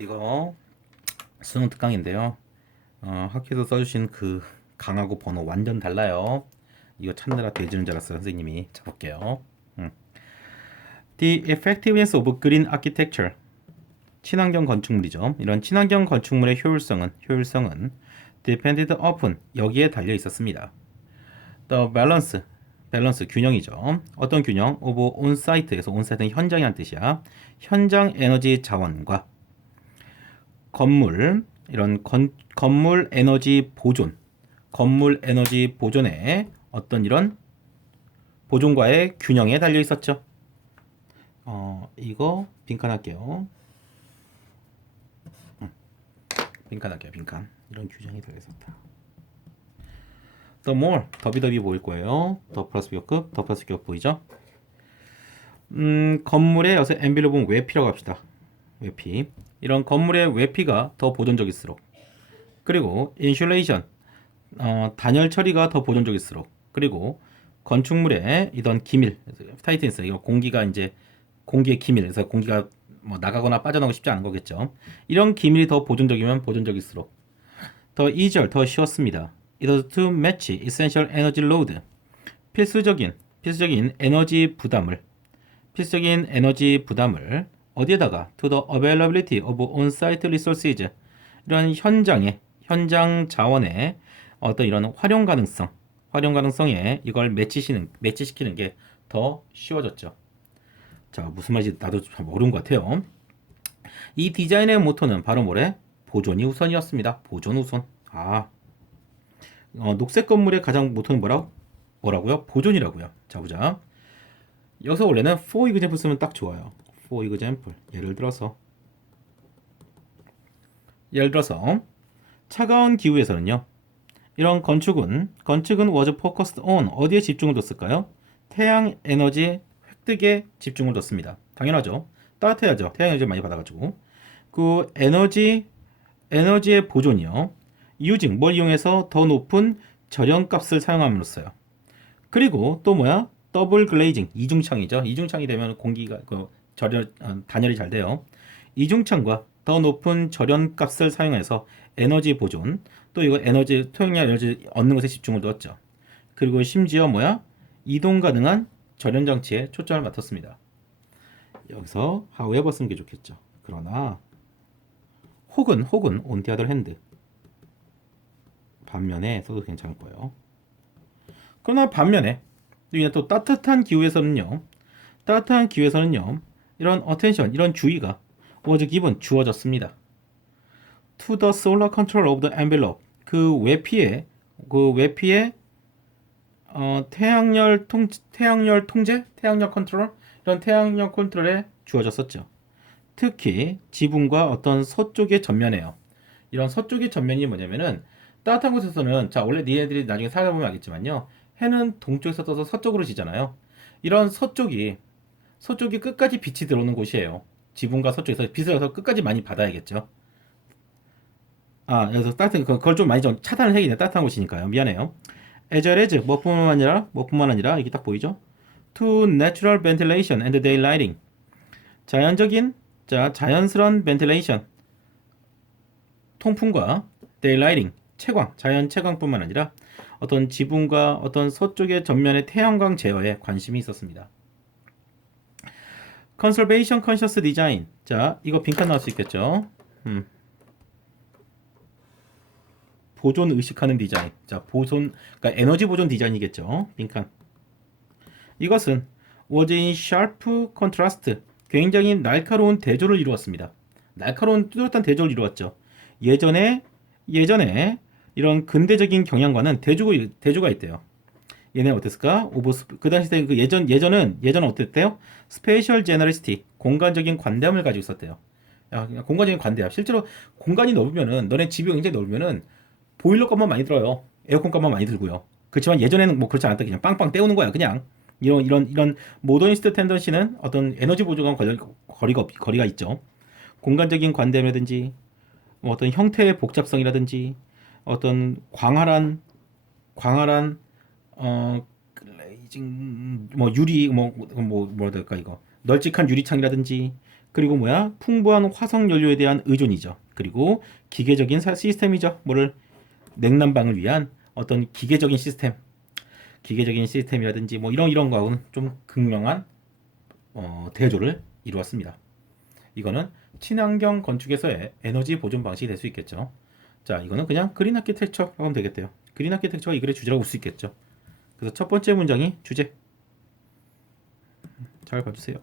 이거 수능 특강인데요. 어, 학교에서 써주신 그 강하고 번호 완전 달라요. 이거 찾느라 돼지는 줄 알았어요, 선생님이. 자, 볼게요. 음. The effectiveness of green architecture. 친환경 건축물이죠. 이런 친환경 건축물의 효율성은 효율성은 depended upon 여기에 달려 있었습니다. The balance 밸런스 균형이죠. 어떤 균형? of on-site에서 on-site는 현장이란 뜻이야. 현장 에너지 자원과 건물 이런 건, 건물 에너지 보존 건물 에너지 보존의 어떤 이런 보존과의 균형에 달려 있었죠. 어 이거 빈칸할게요. 음, 빈칸할게요. 빈칸 이런 규정이 달려 있었다. The more 더비 더비 보일 거예요. 더 플러스 비교급 더 플러스 비교급 보이죠? 음 건물의 여기서 엠빌로 보면 외피라고 합시다. 외피. 이런 건물의 외피가 더 보존적일수록. 그리고 인슐레이션 어, 단열 처리가 더 보존적일수록. 그리고 건축물의 이런 기밀 타이트니스 이거 공기가 이제 공기의 기밀 그래서 공기가 뭐 나가거나 빠져나오고 싶지 않은 거겠죠. 이런 기밀이 더 보존적이면 보존적일수록 더 easier 더 쉬웠습니다. It was to match essential energy load. 필수적인 필수적인 에너지 부담을 필수적인 에너지 부담을 어디에다가 to the availability of on-site resources 이런 현장의 현장 자원의 어떤 이런 활용 가능성 활용 가능성에 이걸 매치시는 매치시키는 게 더 쉬워졌죠. 자 무슨 말인지 나도 참 어려운 것 같아요. 이 디자인의 모토는 바로 뭐래? 보존이 우선이었습니다. 보존 우선. 아 어, 녹색 건물의 가장 모토는 뭐라고? 뭐라고요? 보존이라고요. 자 보자. 여기서 원래는 for example 쓰면 딱 좋아요. For example. 예를 들어서 예를 들어서 차가운 기후에서는요. 이런 건축은 건축은 was focused on 어디에 집중을 뒀을까요? 태양 에너지 획득에 집중을 뒀습니다. 당연하죠. 따뜻해야죠. 태양 에너지 많이 받아가지고 그 에너지 에너지의 보존이요. using 뭘 이용해서 더 높은 절연값을 사용함으로써요. 그리고 또 뭐야? 더블 글레이징 이중창이죠. 이중창이 되면 공기가 그 절연 어, 단열이 잘 돼요. 이중창과 더 높은 절연값을 사용해서 에너지 보존 또 이거 에너지 토양량 에너지 얻는 것에 집중을 두었죠. 그리고 심지어 뭐야? 이동 가능한 절연 장치에 초점을 맞췄습니다. 여기서 however 쓰는 게 좋겠죠. 그러나 혹은 혹은 other hand 반면에 써도 괜찮을 거예요. 그러나 반면에 또 따뜻한 기후에서는요. 따뜻한 기후에서는요. 이런 attention, 이런 주의가 was given 주어졌습니다. to the solar control of the envelope 그 외피에 그 외피에 어, 태양열 통 태양열 통제, 태양열 컨트롤 이런 태양열 컨트롤에 주어졌었죠. 특히 지붕과 어떤 서쪽의 전면에요. 이런 서쪽의 전면이 뭐냐면은 따뜻한 곳에서는 자 원래 니네들이 나중에 살다 보면 알겠지만요. 해는 동쪽에서 떠서 서쪽으로 지잖아요. 이런 서쪽이 서쪽이 끝까지 빛이 들어오는 곳이에요. 지붕과 서쪽에서 빛을 끝까지 많이 받아야겠죠. 아, 그래서 따뜻한 그- 그걸 좀 많이 좀 차단을 해야겠네. 따뜻한 곳이니까요. 미안해요. as 뭐뿐만 아니라 뭐뿐만 아니라 이게 딱 보이죠? to natural ventilation and daylighting. 자연적인 자 자연스러운 ventilation 통풍과 daylighting 채광 자연 채광뿐만 아니라 어떤 지붕과 어떤 서쪽의 전면의 태양광 제어에 관심이 있었습니다. Conservation conscious design. 자, 이거 빈칸 나올 수 있겠죠? 음. 보존 의식하는 디자인. 자, 보존, 그러니까 에너지 보존 디자인이겠죠. 빈칸. 이것은 in sharp contrast. 굉장히 날카로운 대조를 이루었습니다. 날카로운 뚜렷한 대조를 이루었죠. 예전에 예전에 이런 근대적인 경향과는 대조가 대조가 있대요. 얘네 어땠을까? 오버 그 당시 때 그 예전 예전은 예전은 어땠대요? 스페셜 제너리스티 공간적인 관대함을 가지고 있었대요. 야, 공간적인 관대함. 실제로 공간이 넓으면은 너네 집이 굉장히 넓으면은 보일러 값만 많이 들어요. 에어컨 값만 많이 들고요. 그렇지만 예전에는 뭐 그렇지 않았다. 그냥 빵빵 때우는 거야. 그냥 이런 이런 이런 모더니스트 텐던시는 어떤 에너지 보조가 거리, 거리가 없- 거리가 있죠. 공간적인 관대함이라든지 뭐 어떤 형태의 복잡성이라든지 어떤 광활한 광활한 어 글레이징 뭐 유리 뭐뭐 뭐랄까 이거 널찍한 유리창이라든지 그리고 뭐야? 풍부한 화석 연료에 대한 의존이죠. 그리고 기계적인 사- 시스템이죠. 뭐를 냉난방을 위한 어떤 기계적인 시스템, 기계적인 시스템이라든지 뭐 이런 이런 거하고는 좀 극명한 어, 대조를 이루었습니다. 이거는 친환경 건축에서의 에너지 보존 방식이 될 수 있겠죠. 자, 이거는 그냥 그린 아키텍처라고 하면 되겠대요. 그린 아키텍처가 이 글의 주제라고 볼 수 있겠죠. 그래서 첫 번째 문장이 주제. 잘 봐주세요.